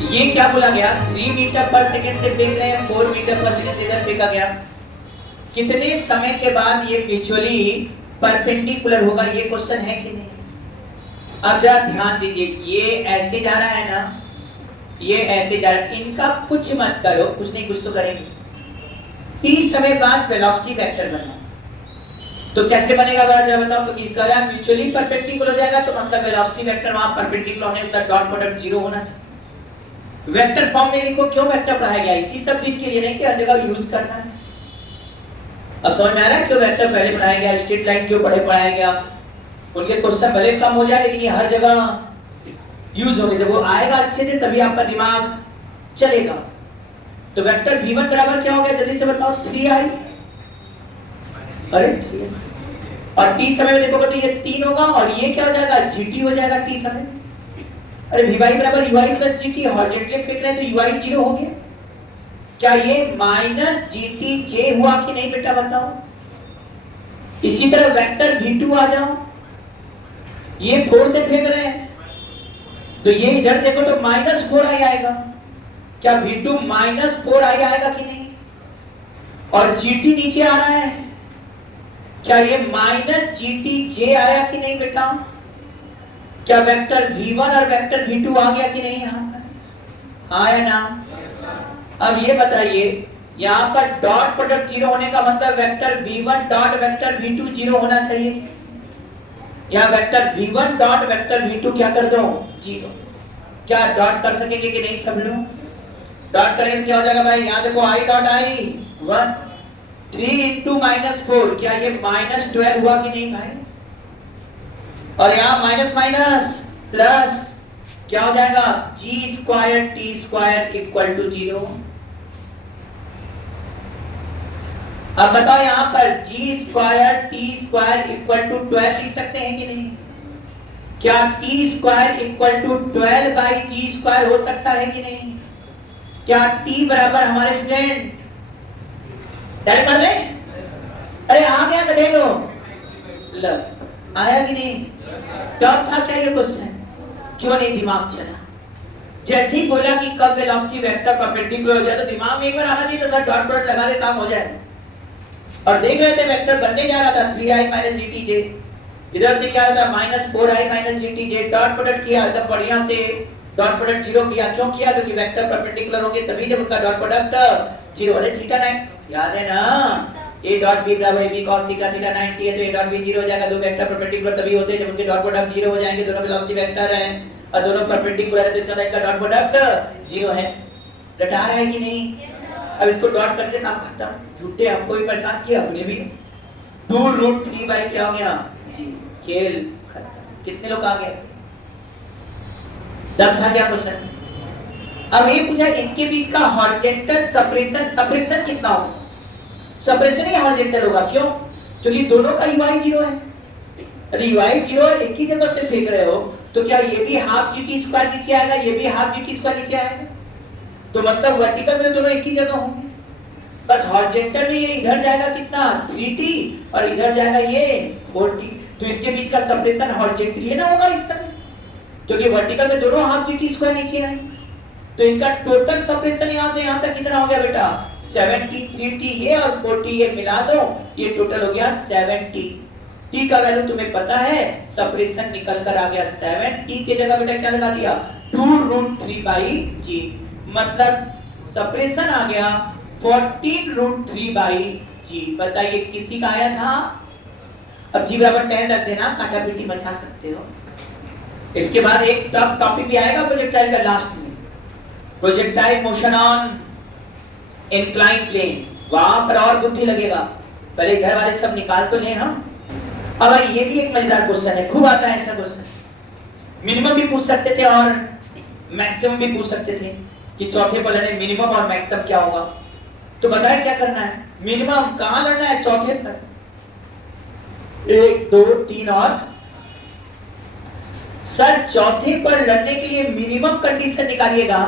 ये क्या बोला गया, 3 मीटर पर सेकंड से फेंक रहे हैं, 4 मीटर पर सेकंड से इधर फेंका गया। कितने समय के बाद ये म्यूचुअली परपेंडिकुलर होगा, ये क्वेश्चन है कि नहीं। अब जरा ध्यान दीजिए, ये ऐसे जा रहा है ना, ये ऐसे जा रहा है, इनका कुछ मत करो, कुछ नहीं कुछ तो करेंगे। t समय बाद वेलोसिटी वेक्टर बना, तो कैसे बनेगा जरा बताओ। क्योंकि करा म्यूचुअली परपेंडिकुलर हो जाएगा, तो मतलब वेलोसिटी वेक्टर वहां परपेंडिकुलर होने पर डॉट प्रोडक्ट 0 होना चाहिए। वेक्टर फॉर्म में लिखो, क्यों वेक्टर पढ़ाया गया, इसी सब्जेक्ट के लिए नहीं कि हर जगह यूज करना है। अब समझ में आ रहा है क्यों वेक्टर पहले पढ़ाया गया, स्ट्रेट लाइन क्यों पढ़ाया गया। उनके क्वेश्चन भले कम हो जाए लेकिन ये हर जगह यूज होंगे, जब वो आएगा अच्छे से तभी आपका दिमाग चलेगा। तो वेक्टर v1 बराबर क्या हो गया, जल्दी से बताओ, 3i। अरे 3 और t समय में देखोगे तो ये 3 होगा, और ये क्या हो जाएगा, gt हो जाएगा t समय। अरे vy बराबर ui प्लस gt, हॉरिजॉन्टली फेंक रहे हैं तो ui 0 हो गया। क्या ये माइनस gt हुआ कि नहीं बेटा बताओ। इसी तरह वेक्टर v2 आ जाओ, ये 4 से फेंक रहे हैं तो ये इधर देखो तो माइनस 4i आएगा। क्या v2 माइनस 4i आएगा कि नहीं। और gt नीचे आ रहा है, क्या ये माइनस gtj आया कि नहीं बेटा। क्या वेक्टर v1 और वेक्टर v2 आ गया कि नहीं यहाँ पर, आया ना। अब ये बताइए, यहाँ पर डॉट प्रोडक्ट 0 होने का मतलब vector v1 dot vector v2 0 होना चाहिए। यहाँ vector v1 dot vector v2 क्या कर दो, 0। क्या डॉट कर सकेंगे कि नहीं सब लोग, डॉट करेंगे तो क्या हो जाएगा भाई, यहाँ देखो i dot i 1, 3 into minus 4, क्या ये माइनस 12 हुआ कि नहीं भाई। और यहाँ माइनस माइनस प्लस, क्या हो जाएगा, g square t square equal to 0। अब बताओ यहाँ पर g square t square equal to 12 लिख सकते हैं कि नहीं। क्या t square equal to 12 by g square हो सकता है कि नहीं। क्या t बराबर हमारे स्टूडेंट डाल कर ले, अरे आ गया गधे लो, आया कि नहीं। टफ था क्या ये क्वेश्चन, क्यों नहीं दिमाग चला। जैसे ही बोला कि कब वेलोसिटी वेक्टर परपेंडिकुलर हो जाए तो दिमाग में एक बार आना चाहिए था, सर डॉट प्रोडक्ट लगा दे काम हो जाए। और देख रहे थे वेक्टर बनने जा रहा था 3i माइनस gtj, इधर से क्या रहता minus 4i minus gtj, dot product किया एकदम बढ़िया से, डॉट प्रोडक्ट 0 किया। क्यों किया, क्योंकि वेक्टर परपेंडिकुलर होंगे तभी जब उनका डॉट प्रोडक्ट 0। अरे थीटा 9 याद है ना, a डॉट b बराबर b cos थीटा, थीटा 90 है तो a डॉट b 0 हो जाएगा। दो वेक्टर परपेंडिकुलर तभी होते हैं जब उनके डॉट प्रोडक्ट 0 हो जाएंगे, दोनों वेलोसिटी वेक्टर हैं और दोनों परपेंडिकुलर है तो इसका इनका डॉट प्रोडक्ट 0 है। रटा रहा है कि नहीं। अब इसको डॉट करने से काम खत्म, झूठे हमको भी परेशान किया मुझे भी। 2√3 बाई क्या हो गया जी, खेल खत्म। कितने लोग आ गए, दम था क्या क्वेश्चन। अब ये पूछा इनके बीच का हॉरिजॉन्टल सेपरेशन, सेपरेशन कितना होगा, सेपरेशन ही हॉरिजॉन्टल होगा। क्यों, क्योंकि दोनों का ui 0 है। यदि ui 0 एक ही जगह से फेंक रहे हो तो क्या ये भी हाफ gt स्क्वायर नीचे आएगा, ये भी हाफ gt स्क्वायर नीचे आएगा, तो मतलब वर्टिकल में दोनों एक ही जगह होंगे। बस हॉरिजॉन्टल में ये इधर जाएगा कितना 3t और इधर जाएगा ये 4t, तो इनके बीच का सेपरेशन हॉरिजॉन्टली ना होगा इस समय, क्योंकि वर्टिकल में दोनों हाफ gt स्क्वायर नीचे आए। तो इनका टोटल सेपरेशन यहां से यहां तक कितना हो गया बेटा 70, 3t ये और 4t ये मिला दो, ये टोटल हो गया 70। t का वैल्यू तुम्हें पता है, सेपरेशन निकल कर आ गया 7t के जगह बेटा क्या लगा दिया 2√3 बाई g, मतलब सेपरेशन आ गया 14√3 बाई g। बताइए किसी का आया था। अब g बराबर 10 रख देना, काटा पीटी मचा सकते हो। इसके बाद एक टफ टॉपिक भी आएगा प्रोजेक्टाइल का लास्ट में, projectile motion on incline plane, वहां पर और बुद्धि लगेगा। पहले घर वाले सब निकाल तो ले हम। अब ये भी एक मजेदार क्वेश्चन है, खूब आता है ऐसा क्वेश्चन। मिनिमम भी पूछ सकते थे और मैक्सिमम भी पूछ सकते थे कि चौथे पर लड़ने मिनिमम और मैक्सिमम क्या होगा। तो बताएं क्या करना है, मिनिमम कहां लड़ना है, चौथे पर 1 2 3 और सर चौथे पर लड़ने के लिए मिनिमम कंडीशन निकालिएगा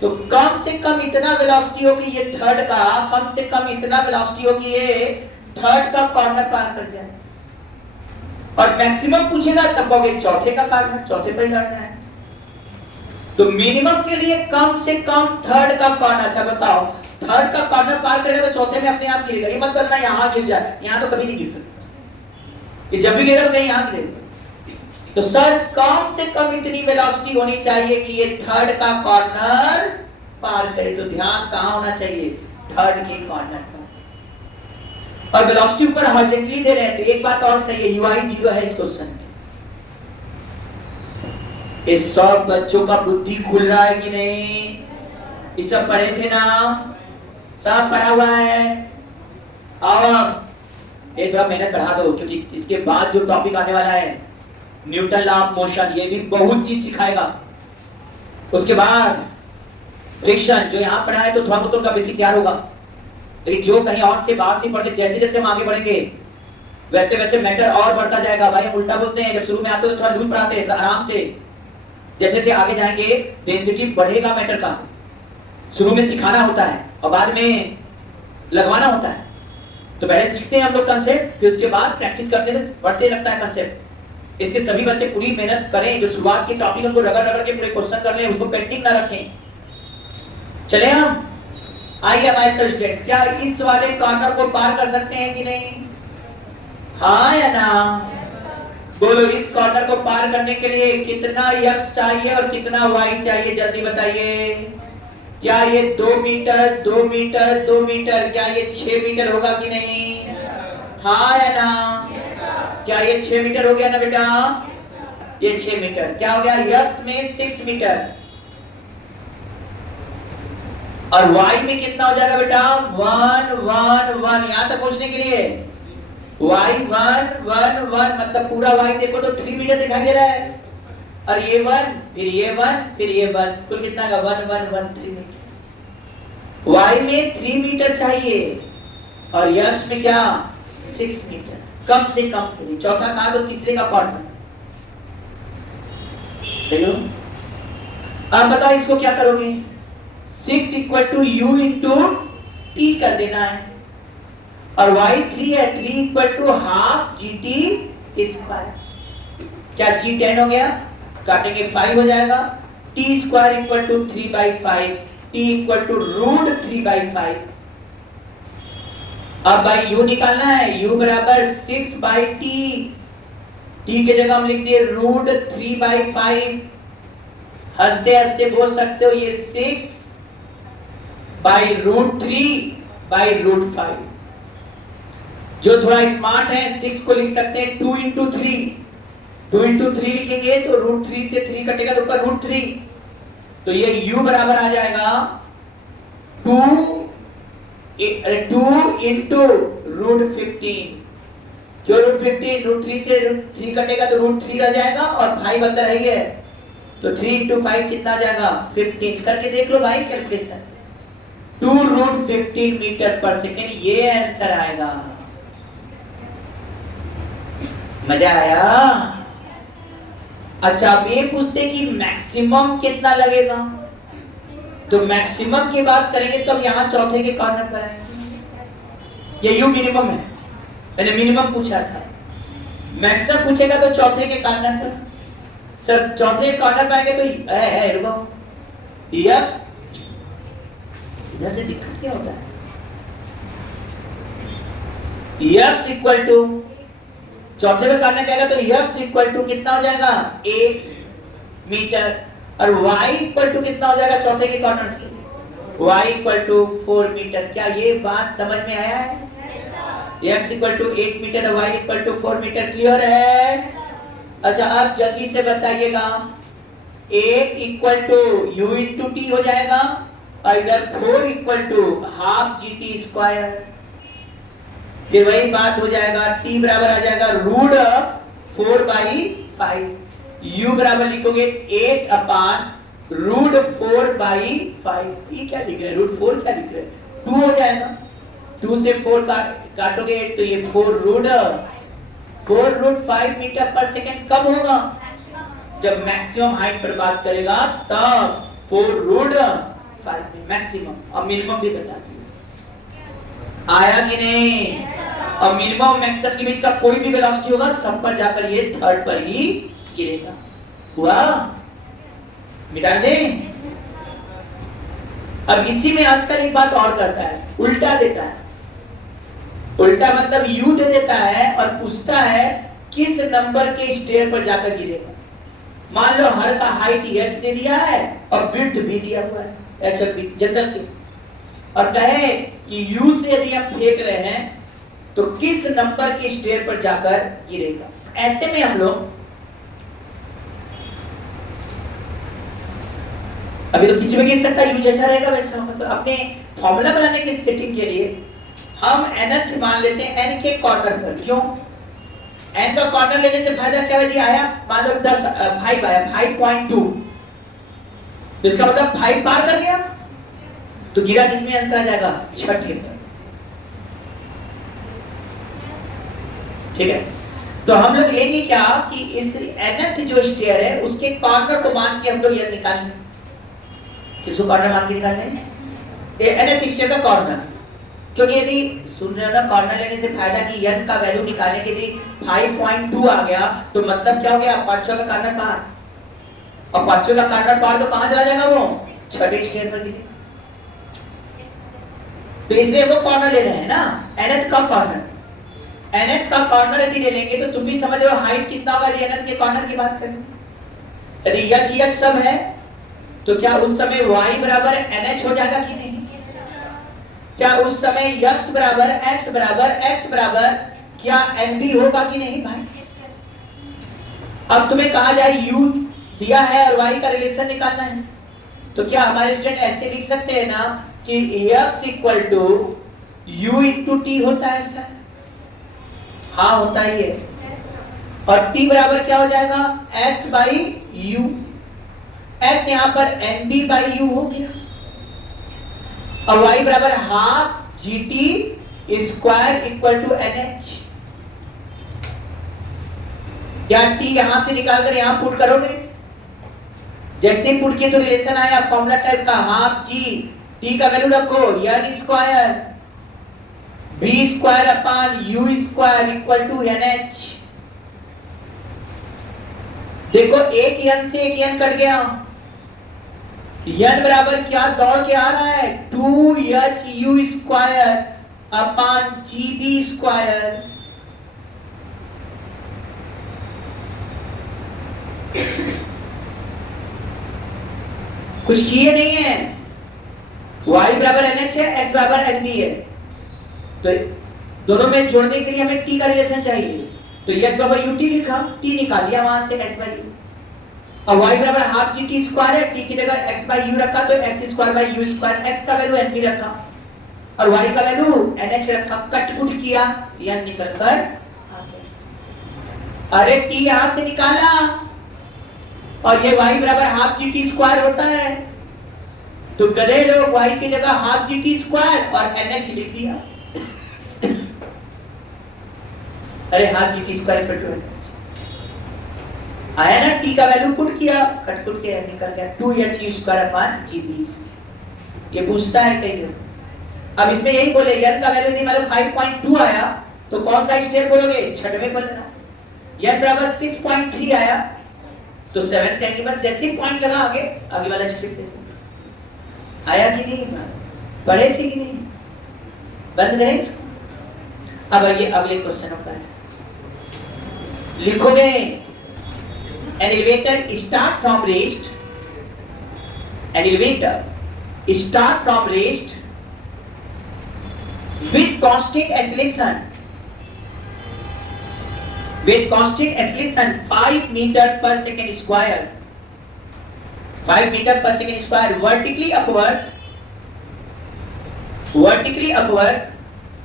तो कम से कम इतना वेलोसिटी हो कि ये थर्ड का, कम से कम इतना वेलोसिटी हो कि ये थर्ड का कॉर्नर पार कर जाए, और मैक्सिमम पूछेगा तब कहोगे चौथे का कॉर्नर, चौथे पर ही लड़ना है। तो मिनिमम के लिए कम से कम थर्ड का कॉर्नर, अच्छा बताओ, थर्ड का कॉर्नर पार करेगा तो चौथे में अपने आप गिरेगा। ये मत करना यहां गिर जाए, यहां तो कभी नहीं गिर सकता, ये जब भी गिरेगा तो यहां गिरेगा। तो सर कम से कम इतनी वेलोसिटी होनी चाहिए कि ये थर्ड का कॉर्नर पार करे। तो ध्यान कहां होना चाहिए? थर्ड के कॉर्नर पर। और वेलोसिटी ऊपर हॉरिजॉन्टली दे रहे हैं। तो एक बात और सही है, यूआई 0 है इस क्वेश्चन में। इस सब बच्चों का बुद्धि खुल रहा है कि नहीं? ये सब पढ़े थे ना? सब पढ़ा हुआ है। अब ये थोड़ा मेहनत बढ़ा दो, क्योंकि इसके बाद जो टॉपिक आने वाला है न्यूटन लॉ ऑफ मोशन, ये भी बहुत चीज सिखाएगा। उसके बाद फ्रिक्शन, जो यहाँ पढ़ा है तो थोड़ा बहुत उनका बेसिक तैयार होगा, लेकिन जो कहीं और से बाहर से पढ़ के जैसे जैसे हम आगे बढ़ेंगे वैसे वैसे मैटर और बढ़ता जाएगा। भाई हम उल्टा बोलते हैं, जब शुरू में आते हो तो थोड़ा लूज पढ़ाते हैं आराम से, जैसे जैसे आगे जाएंगे डेंसिटी बढ़ेगा मैटर का। शुरू में सिखाना होता है और बाद में लगवाना होता है। तो पहले सीखते हैं हम लोग कंसेप्ट, फिर उसके बाद प्रैक्टिस करते हैं, बढ़ते लगता है कंसेप्ट। इससे सभी बच्चे पूरी मेहनत करें, जो शुरुआत के टॉपिक उनको रगड़ रगड़ के पूरे क्वेश्चन कर लें, उसको पेंडिंग ना रखें। चले हम आइए हमारे स्टूडेंट, क्या इस वाले कॉर्नर को पार कर सकते हैं कि नहीं? हाँ या ना? बोलो, इस कॉर्नर को पार करने के लिए कितना x चाहिए और कितना y चाहिए? जल्दी बताइए। क्या ये 2 मीटर 2 मीटर 2 मीटर, क्या ये 6 मीटर होगा कि नहीं? हाँ या ना? क्या ये 6 मीटर हो गया ना बेटा? ये 6 मीटर क्या हो गया? x में 6 मीटर और y में कितना हो जाएगा बेटा? 1 1 1। यहां तक पहुंचने के लिए y 1 1 1 मतलब पूरा y देखो तो 3 मीटर दिखाई दे रहा है। और ये 1 फिर ये 1 फिर ये 1, कुल कितना का? 1 1 1 3 मीटर। y में 3 मीटर चाहिए और x में क्या? 6 मीटर कम से कम के लिए। चौथा कहां? तो तीसरे का कॉर्नर। सही हो? अब बताओ इसको क्या करोगे? 6 equal to u into T कर देना है और y 3 है, 3 equal to half G T square. क्या g 10 हो गया? काटेंगे 5 हो जाएगा। t square equal to 3/5, t equal to root 3/5। अब भाई u निकालना है, u बराबर 6/t, t के जगह हम लिख दिए रूट 3/5। हंसते हंसते बोल सकते हो ये 6 बाई रूट 3 बाई रूट 5। जो थोड़ा स्मार्ट है 6 को लिख सकते हैं 2 इंटू 3, 2 इंटू 3 लिखेंगे तो रूट 3 से 3 कटेगा तो ऊपर रूट 3। तो ये u बराबर आ जाएगा 2 इंटू रूट 15। क्यों रूट 15? रूट 3 से रूट 3 कटेगा तो रूट 3 रह जाएगा और 5 अंदर है ही है, तो 3 इंटू 5 कितना आ जाएगा? 15। करके देख लो भाई कैलकुलेशन। 2 रूट 15 मीटर पर सेकेंड, ये आंसर आएगा। मजा आया? अच्छा, अब ये पूछते कि मैक्सिमम कितना लगेगा, तो मैक्सिमम की बात करेंगे तो अब यहां चौथे के कॉर्नर पर आएंगे। ये यू मिनिमम है, मैंने मिनिमम पूछा था। मैक्सिमम पूछेगा तो चौथे के कॉर्नर पर। सर चौथे कॉर्नर पर आएंगे तो है रुको, यस इधर से दिक्कत क्या होता है? x इक्वल टू चौथे में करने कहेगा तो x इक्वल टू कितना हो जाएगा? 8 मीटर और y इक्वल टू कितना हो जाएगा चौथे के कॉर्नर से? y equal to 4 metre. क्या ये बात समझ में आया है? x इक्वल टू 8 मीटर और y equal to 4 metre. Clear है? अच्छा, अब जल्दी से बताइएगा, 8 equal to u into t हो जाएगा और इधर 4 equal to half G T square. फिर वही बात हो जाएगा, t बराबर आ जाएगा रूट 4/5। u बराबर लिखोगे 8 अपान रूट 4/5। ये क्या लिख रहे हैं? रूट 4 क्या लिख रहे हैं? 2 हो जाएगा, 2 से 4 काटोगे तो ये 4 रूट 5 मीटर पर सेकेंड कब होगा? जब मैक्सिमम हाइट पर बात करेगा तब 4 रूट 5 मैक्सिमम। और मिनिमम भी बता दिया, आया कि नहीं? और मिनिमम मैक्सिमम के बीच का कोई भी वेलोसिटी होगा सब पर जाकर ये थर्ड पर ही गिरेगा। हुआ? मिटा दें। अब इसी में आजकल एक बात और करता है, उल्टा देता है। उल्टा मतलब यू दे देता है और पूछता है किस नंबर के स्टेयर पर जाकर गिरेगा। मान लो हर का हाइट h दे दिया है और विड्थ भी दिया हुआ है, h और b जनरल केस, और कहे कि u से यदि हम फेंक रहे हैं तो किस नंबर के स्टेयर पर जाकर गिरेगा। ऐसे में हम लोग अभी तो किसी में गिर सकता है, u जैसा रहेगा वैसा, मतलब अपने फॉर्मूला बनाने की सेटिंग के लिए हम nth मान लेते हैं n के कॉर्नर पर। क्यों? n का कॉर्नर लेने से फायदा क्या है? आया मान लो 10 5 आया 5.2, तो इसका मतलब 5 पार कर गया तो गिरा किसमें? आंसर आ जाएगा छठे पर। ठीक है, तो हम लोग लेंगे क्या कि इस nth जो स्टेयर है उसके कॉर्नर को मान के हम लोग ये निकालेंगे। किसको कॉर्नर मान के निकालने हैं? ये nth स्टेयर का कॉर्नर, क्योंकि यदि सुन रहे हो ना, कॉर्नर लेने से फायदा कि n का वैल्यू निकालेंगे यदि 5.2 आ गया तो मतलब क्या हो गया? 500 का कॉर्नर पार, और 500 का कॉर्नर पार तो कहां चला जाएगा? वो छठे स्टेयर पर गिरेगा। तो इसलिए वो कॉर्नर ले रहे हैं ना, nth का कॉर्नर। nth का कॉर्नर यदि ले लेंगे तो तुम भी समझ रहे हो हाइट कितना होगा यदि nth के कॉर्नर की बात करें। यदि h सब है तो क्या उस समय y बराबर nh हो जाएगा कि नहीं? क्या उस समय x बराबर क्या nb होगा कि नहीं भाई? अब तुम्हें कहा जाए u दिया है और y का रिलेशन निकालना है, तो क्या हमारे स्टूडेंट ऐसे लिख सकते हैं ना कि x equal to u into t होता है सर? हाँ होता ही है। और t बराबर क्या हो जाएगा? x by you. s यहां पर nb बाई यू हो गया, और y बराबर half G T square equal to nh। या t यहां से निकालकर यहां पुट करोगे, जैसे पुट किए तो रिलेशन आया फॉर्मूला टाइप का, हाफ जी t का वैल्यू रखो n square b square upon u square equal to nh। देखो एक n से एक n कट गया, n बराबर क्या दौड़ के आ रहा है? 2h square upon gb square. कुछ किए नहीं है, y बराबर nh है, x बराबर nb है, तो दोनों में जोड़ने के लिए हमें t का रिलेशन चाहिए, तो x बराबर ut लिखा, t निकाल लिया वहां से x बाई u, और y बराबर हाफ जी टी स्क्वायर है, t की जगह x बाई u रखा तो x square by u square, x का वैल्यू nb रखा और y का वैल्यू nh रखा, कट कुट किया, n निकल कर आ गया। अरे t यहां से निकाला और ये y बराबर हाफ जी टी स्क्वायर होता है, तो गधे लोग y की जगह हाफ जी टी स्क्वायर और nh लिख दिया। अरे half G T square equal to nh आया ना, t का वैल्यू पुट किया, कट कुट के निकल गया 2h स्क्वायर अपॉन gb। ये पूछता है कई लोग। अब इसमें यही बोले n का वैल्यू यदि मतलब 5.2 आया तो कौन सा स्टेप बोलोगे? छठवें पर लेना। n बराबर 6.3 आया तो 7 कहेंगे, बस जैसे ही पॉइंट लगा आगे आगे वाला स्टेप देखो आया कि नहीं, पढ़े थे कि नहीं, बंद करें इसको। अब आइए अगले क्वेश्चन होता है, लिखोगे an elevator start from rest, an elevator start from rest with constant acceleration 5 meter per second square, 5 meter per second square vertically upward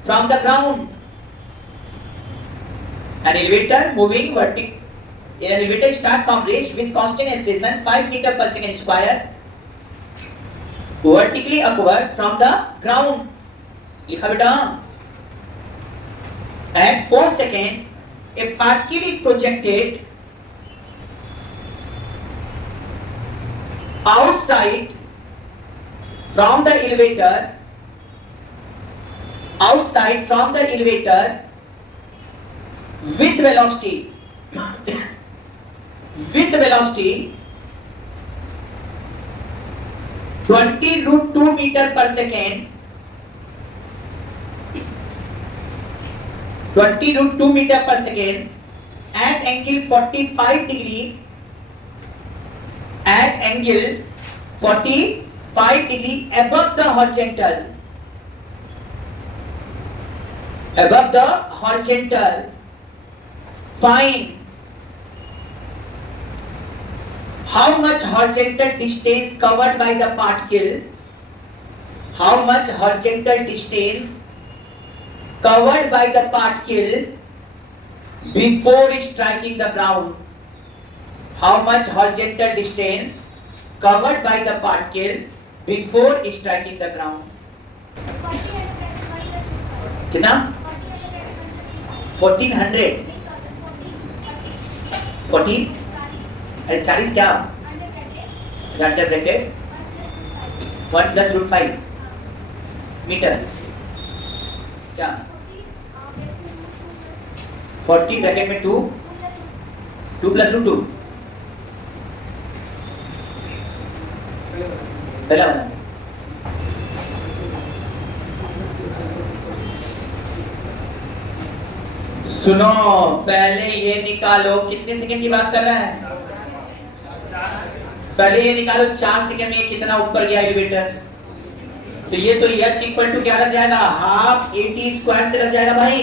from the ground. An elevator moving vertically, an elevator start from rest with constant acceleration 5 meter per second square vertically upward from the ground, लिखा बेटा, at 4 seconds a particle is projected outside from the elevator with velocity 20√2 metre पर second, 20√2 metre पर second at angle 45 degree, at angle 45 degree above the horizontal, above the horizontal. Find how much horizontal distance covered by the particle, how much horizontal distance covered by the particle before striking the ground. How much horizontal distance covered by the particle before striking the ground? कितना? 1400. 14? अरे 40 क्या? Under bracket 1 plus root 5 metre क्या? 40 bracket में 2 plus root 2 पहला वाला। सुनो, पहले ये निकालो, कितने सेकंड की बात कर रहा है? पहले ये निकालो 4 सेकंड में कितना ऊपर गया एलिवेटर। तो ये तो h इक्वल टू क्या लग जाएगा? हाफ AT स्क्वायर से लग जाएगा भाई।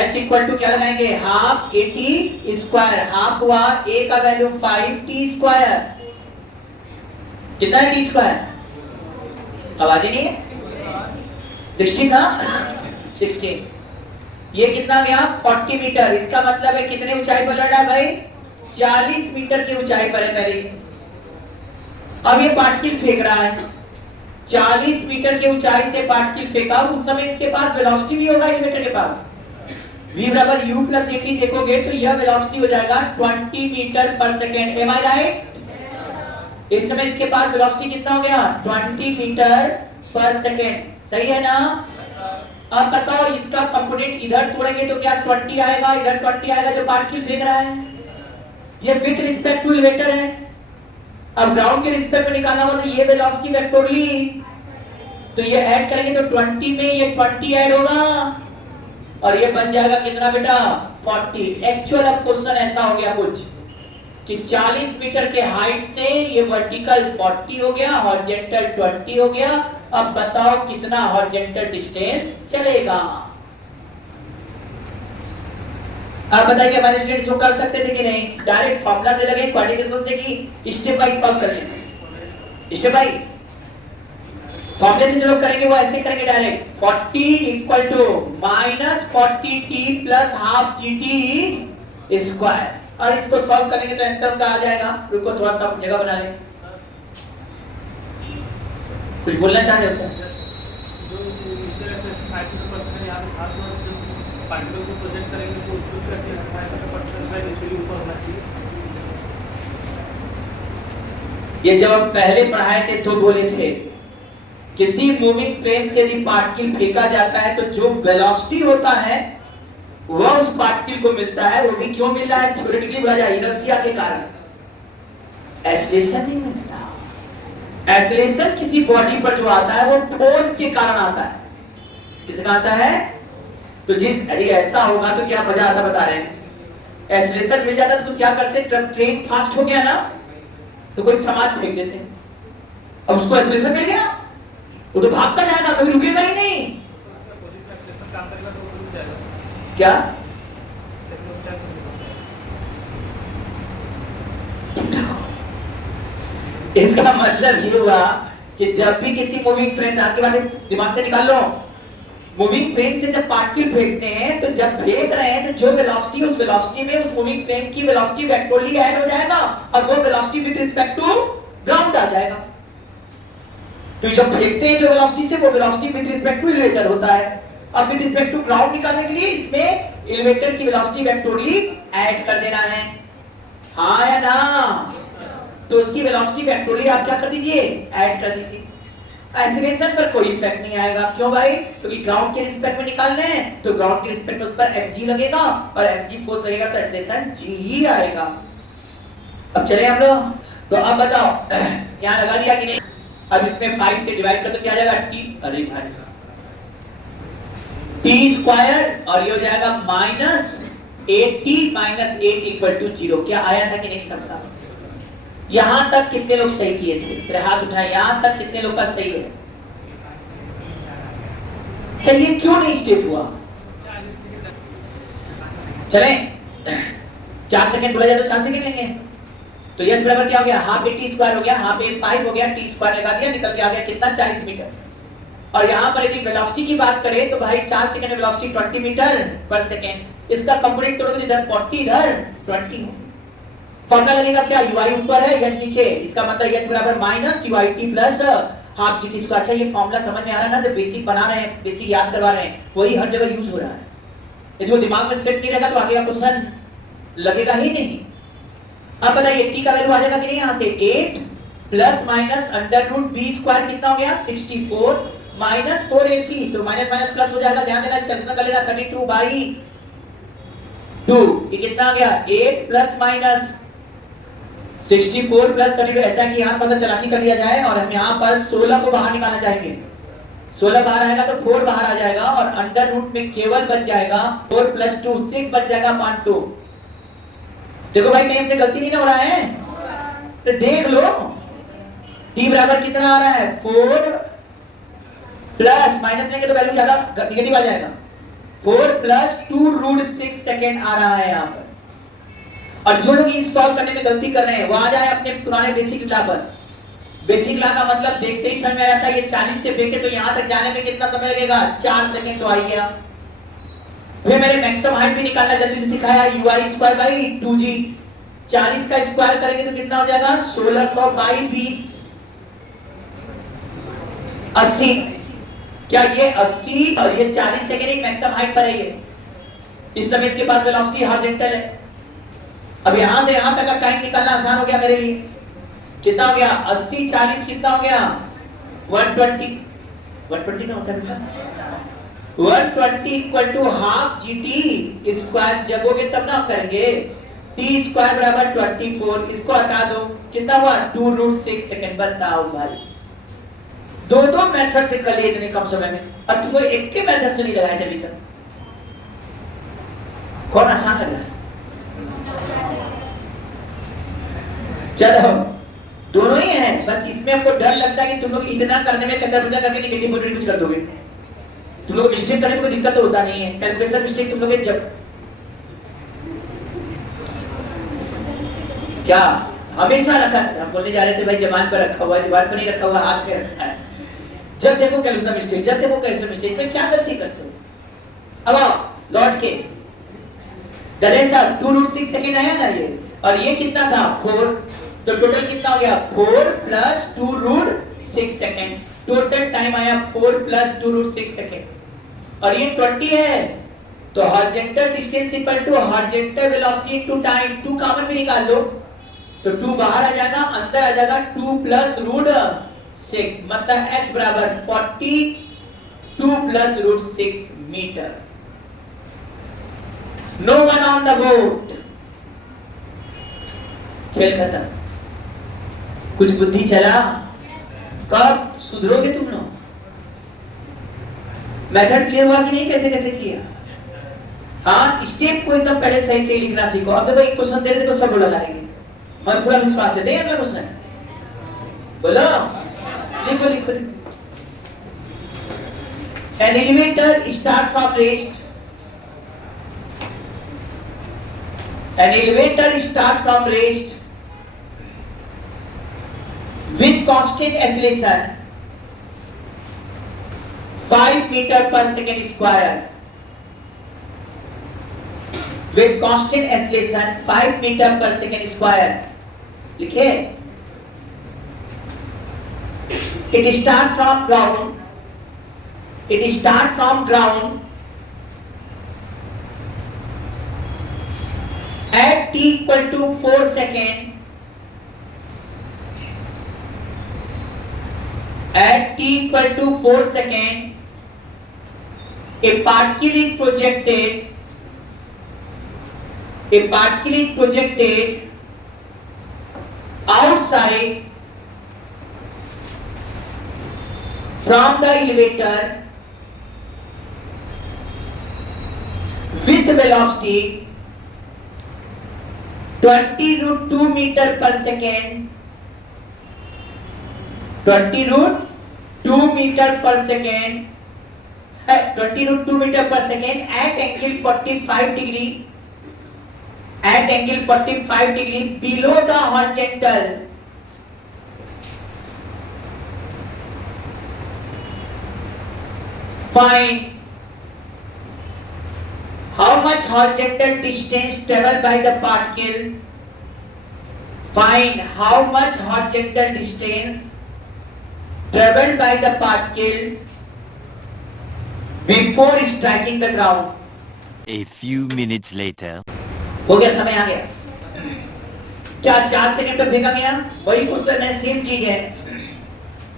h इक्वल टू क्या लगाएंगे? Half AT square. हाफ हुआ a का वैल्यू 5t स्क्वायर। कितना है t स्क्वायर? आवाज ही नहीं है। 16 ना 16। ये कितना गया? 40 मीटर। इसका मतलब है कितने ऊंचाई पर लड़ रहा है भाई? 40 मीटर की ऊंचाई पर है पहले। अब ये पार्टिकल फेंक रहा है 40 मीटर की ऊंचाई से पार्टिकल फेंका। उस समय इसके पास वेलोसिटी भी होगा एलिवेटर के पास। v बराबर u प्लस at देखोगे तो यह वेलोसिटी हो जाएगा 20 मीटर पर सेकेंड। एम आई राइट? इस समय इसके पास वेलोसिटी कितना हो गया? 20 मीटर पर सेकेंड। सही है ना? अब बताओ इसका कंपोनेंट इधर तोड़ेंगे तो क्या 20 आएगा, इधर 20 आएगा जो पार्टिकल फेंक रहा है। ये विथ रिस्पेक्ट टू एलिवेटर है। अब ग्राउंड के रिस्पेक्ट में निकालना हो तो ये वेलोसिटी वेक्टोरली, तो ये ऐड करेंगे तो 20 में ये 20 ऐड होगा और ये बन जाएगा कितना बेटा? 40। एक्चुअल अब क्वेश्चन ऐसा हो गया कुछ कि 40 मीटर के हाइट से ये वर्टिकल 40 हो गया, हॉरिजॉन्टल 20 हो गया। अब बताओ कितना हॉरिजॉन्टल डिस्टेंस चलेगा? आप बताइए हमारे स्टूडेंट्स वो कर सकते थे कि नहीं? डायरेक्ट फार्मूला से लगे, क्वाड्रिकेशन से कि स्टेप वाइज सॉल्व कर लेंगे? स्टेप वाइज फार्मूले से जो लोग करेंगे वो ऐसे करेंगे direct 40 equal to minus 40t plus half gt square. और इसको सॉल्व करेंगे तो आंसर का आ जाएगा। रुको थोड़ा सा जगह बना लें। कुछ बोलना चाह रहे हो क्या? जो इनिशियल एक्सप्रेशन 5% यहां से था तो जब पार्टिकल को प्रोजेक्ट करेंगे तो उसको कैसे 5% इनिशियली ऊपर होना चाहिए। ये जब हम पहले पढ़ाए थे तो बोले थे किसी मूविंग फ्रेम से यदि पार्टिकल फेंका जाता है तो जो वेलोसिटी होता है वह उस पार्टिकल को मिलता है। वो भी क्यों मिल रहा है? थ्योरेटिकली बोला जाए इनर्शिया के कारण। एक्सेलरेशन नहीं मिलता। एक्सेलरेशन किसी बॉडी पर जो आता है वो फोर्स के कारण आता है। किसका आता है? तो जिस अरे ऐसा होगा तो क्या मजा आता बता रहे हैं। एक्सेलरेशन मिल जाता तो तुम क्या करते? ट्रेन फास्ट हो गया ना तो कोई सामान फेंक देते। अब उसको एक्सेलरेशन मिल गया वो तो भागता जाएगा, कभी रुकेगा ही नहीं। क्या? इसका मतलब ये हुआ कि जब भी किसी मूविंग फ्रेम से, आपकी बातें दिमाग से निकाल लो, मूविंग फ्रेम से जब पार्टिकल फेंकते हैं तो जब फेंक रहे हैं तो जो वेलोसिटी उस वेलोसिटी में उस मूविंग फ्रेम की वेलोसिटी वेक्टोरली ऐड हो जाएगा और वो velocity with respect to ground आ जाएगा। तो जब फेंकते हैं जो वेलोसिटी से वो velocity with respect to elevator होता है। अब विद रिस्पेक्ट टू ग्राउंड निकालने के लिए इसमें एलिवेटर की वेलोसिटी वेक्टोरली ऐड कर देना है। हाँ या ना? तो उसकी वेलोसिटी वेक्टोरली आप क्या कर दीजिए? ऐड कर दीजिए। एक्सीलरेशन पर कोई इफेक्ट नहीं आएगा। क्यों भाई? क्योंकि ग्राउंड के रिस्पेक्ट में निकालने हैं तो ग्राउंड के रिस्पेक्ट में उस पर mg लगेगा और mg फोर्स लगेगा तो एक्सीलरेशन g ही आएगा। अब चले हम लोग। तो अब बताओ यहाँ लगा दिया कि नहीं? अब इसमें 5 से डिवाइड कर तो क्या आ जाएगा t, अरे भाई t स्क्वायर, और ये हो जाएगा minus 8t minus 8 equal to 0। क्या आया था कि नहीं सबका? यहां तक कितने लोग सही किए थे? मेरे हाथ उठाए। यहां तक कितने लोग का सही है? चलिए क्यों नहीं स्टेप हुआ? चलें 4 सेकंड बोला जाए तो 4 सेकंड लेंगे। तो यह बराबर क्या हो गया? हाफ ए टी स्क्वायर हो गया, हाफ ए 5 हो गया, टी स्क्वायर लगा दिया, निकल के आ गया कितना? 40 मीटर। और यहां पर यदि वेलोसिटी की बात करें तो भाई 4 सेकंड में वेलोसिटी 20 मीटर पर सेकंड। इसका कंपोनेंट तोड़ोगे इधर 40 इधर 20 हो। फॉर्मूला लगेगा क्या? ui ऊपर है h नीचे, इसका मतलब h बराबर minus uit plus half gt square. अच्छा ये फॉर्मूला समझ में आ रहा है ना? जो बेसिक बना रहे हैं, बेसिक याद करवा रहे हैं, वही हर जगह यूज हो रहा है। यदि वो दिमाग में सेट नहीं रहेगा तो आगे का क्वेश्चन लगेगा ही नहीं। अब बताइए t का वैल्यू आ जाएगा कि नहीं? यहां से 8 plus minus under root b square कितना हो गया? 64 माइनस 4ac, तो माइनस माइनस प्लस हो जाएगा। ध्यान देना, इस कैलकुलेशन कर लेना। 32 बाई 2 ये कितना आ गया? 8 प्लस माइनस 64 प्लस 32। ऐसा कि यहां थोड़ा सा चालाकी कर लिया जाए और हम यहां पर 16 को बाहर निकालना चाहेंगे। 16 बाहर आएगा तो 4 बाहर आ जाएगा और अंडर रूट में केवल बच जाएगा 4 प्लस 2 6 बच जाएगा 5 2। देखो भाई कहीं हमसे गलती नहीं ना हो रहा है, तो देख लो t बराबर कितना आ रहा है? 4 प्लस माइनस लेंगे तो वैल्यू ज्यादा नेगेटिव आ जाएगा। 4 प्लस 2 रूट 6 सेकेंड आ रहा है यहाँ पर। और जो लोग इस सॉल्व करने में गलती कर रहे हैं वो आ जाए अपने पुराने बेसिक लॉ पर। बेसिक लॉ का मतलब देखते ही समझ में आ जाता है। ये 40 से देखे तो यहाँ तक जाने में कितना समय लगेगा? 4 सेकेंड तो आ गया। फिर मैंने मैक्सिमम हाइट भी निकालना जल्दी से सिखाया, ui स्क्वायर बाई 2g। 40 का स्क्वायर करेंगे तो कितना हो जाएगा? 1600 बाई 20 80। क्या ये 80 और ये 40 सेकेंड एक मैक्सिमम हाइट पर है। ये इस समय इसके पास वेलोसिटी हॉरिजॉन्टल है। अब यहां से यहां तक का टाइम निकालना आसान हो गया मेरे लिए। कितना हो गया? 80 40 कितना हो गया? 120। 120 में होता है बेटा 120 equal to half gt square. जगोगे तब ना आप करेंगे। t स्क्वायर बराबर 24। इसको हटा दो, कितना हुआ? 2 रूट 6 सेकंड। बताओ भाई, दो मेथड से कर लिए इतने कम समय में, और तुमको एक के मेथड से नहीं लगाया अभी तक। कौन आसान लग रहा है? चलो दोनों ही हैं, बस इसमें हमको डर लगता है कि तुम लोग इतना करने में कचरा बुचा करके नेगेटिव पॉइंट कुछ कर दोगे। तुम लोग मिस्टेक करने में कोई दिक्कत तो होता नहीं है। कैलकुलेशन मिस्टेक तुम लोग जब क्या हमेशा रखा, हम बोलने जा रहे थे भाई जबान पर रखा हुआ है, जबान पर नहीं रखा हुआ, हाथ पे रखा है। जब देखो कैलकुलेशन मिस्टेक, जब देखो कैलकुलेशन मिस्टेक में क्या गलती करते हो? अब आओ लौट के दरेसा 2 रूट 6 सेकंड आया ना ये, और ये कितना था? 4। तो टोटल कितना हो गया? 4 plus 2 root 6 second. Total time आया 4 प्लस 2 रूट 6 सेकंड। और ये 20 है, तो horizontal distance equal to horizontal velocity to time. 2 common भी निकाल लो तो 2 बाहर आ जाएगा, अंदर आ जाएगा 2 प्लस रूट 6, मतलब x बराबर 42 plus root 6 metre. No one on the boat. खेल खत्म। कुछ बुद्धि चला? कब सुधरोगे तुम लोग? मेथड क्लियर हुआ कि नहीं? कैसे कैसे किया? हाँ, स्टेप को एकदम पहले सही से लिखना सीखो। अब देखो एक क्वेश्चन दे रहे देखो, सब बोला जाएंगे और पूरा विश्वास है। अगला क्वेश्चन बोलो, लिखो लिखो। An elevator start from rest. An elevator start from rest with constant acceleration 5 meter per second square. With constant acceleration 5 meter per second square. लिखे? It start from ground. It start from ground at t equal to 4 second. At t equal to 4 second, a particle is projected. A particle is projected outside from the elevator with velocity 20√2 meter per second, 20√2 meter per second, 20√2 meter per second at angle 45 degree, at angle 45 degree below the horizontal. Find how much horizontal distance traveled by the particle. Find how much horizontal distance traveled by the particle before striking the ground. A few minutes later. हो गया, समय आ गया। क्या 4 second पे फेंका गया? वही question है, सेम चीज है।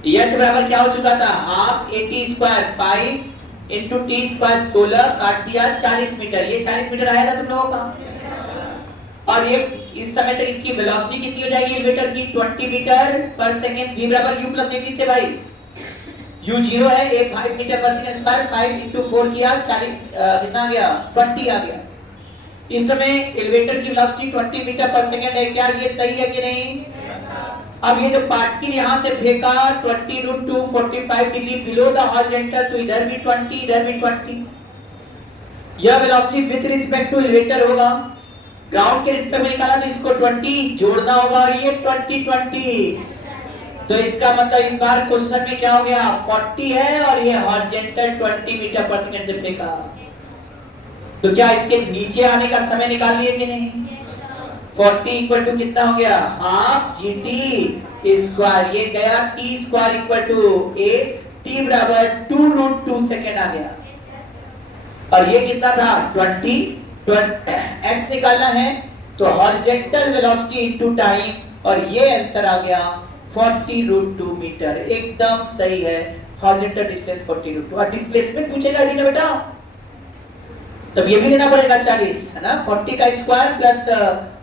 h बराबर क्या हो चुका था? Half at square 5 into T square 16 काट दिया 40 मीटर। ये 40 मीटर आया था तुम लोगों का। और ये इस समय तक इसकी वेलोसिटी कितनी हो जाएगी एलिवेटर की? 20 मीटर पर सेकंड। v बराबर u प्लस at से भाई। u 0 है, a 5 मीटर पर सेकंड स्क्वायर, 5 इंटू 4 किया 40 कितना आ गया? 20 आ गया। इस समय एलिवेटर की वेलोसिटी 20 मीटर पर सेकंड है। क्या ये सही है कि नहीं? अब ये जो पार्टिकल यहां से फेंका 20√2 45 डिग्री बिलो द हॉरिजॉन्टल, तो इधर भी 20 इधर भी 20। यह velocity with respect to elevator होगा। ग्राउंड के रिस्पेक्ट में निकाला तो इसको 20 जोड़ना होगा और ये 20 तो इसका मतलब इस बार क्वेश्चन में क्या हो गया? 40 है और ये हॉरिजॉन्टल 20 मीटर पर सेकंड से फेंका। तो क्या इसके नीचे आने का समय निकाल लिए कि नहीं? 40 इक्वल टू कितना हो गया? Half gt square. ये गया t square equal to a, t बराबर 2√2 सेकेंड आ गया। और ये कितना था? 20 x निकालना है तो हॉरिजॉन्टल वेलोसिटी इनटू टाइम और ये आंसर आ गया 40√2 मीटर। एकदम सही है, हॉरिजॉन्टल डिस्टेंस 40√2। और डिस्प्लेसमेंट पूछेगा जी ना बेटा, तब ये भी लेना पड़ेगा 40 है ना। 40 का स्क्वायर प्लस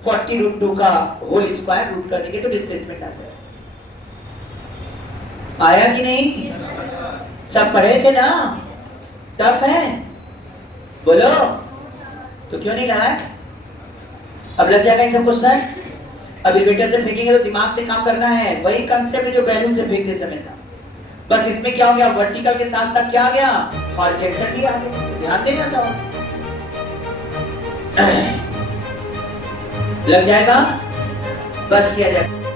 40√2 का होल स्क्वायर रूट कर देंगे तो डिस्प्लेसमेंट आ जाएगा। आया कि नहीं? सब पढ़े थे ना? टफ है बोलो तो क्यों नहीं लगा? अब लग जाएगा सब क्वेश्चन। अब एलिवेटर से फेंकेंगे तो दिमाग से काम करना है। वही कंसेप्ट जो बैलून से फेंकते समय था, बस इसमें क्या हो गया? वर्टिकल के साथ साथ क्या आ गया? हॉरिजॉन्टल भी आ गया। तो ध्यान देना था। लग जाएगा, बस किया जाएगा।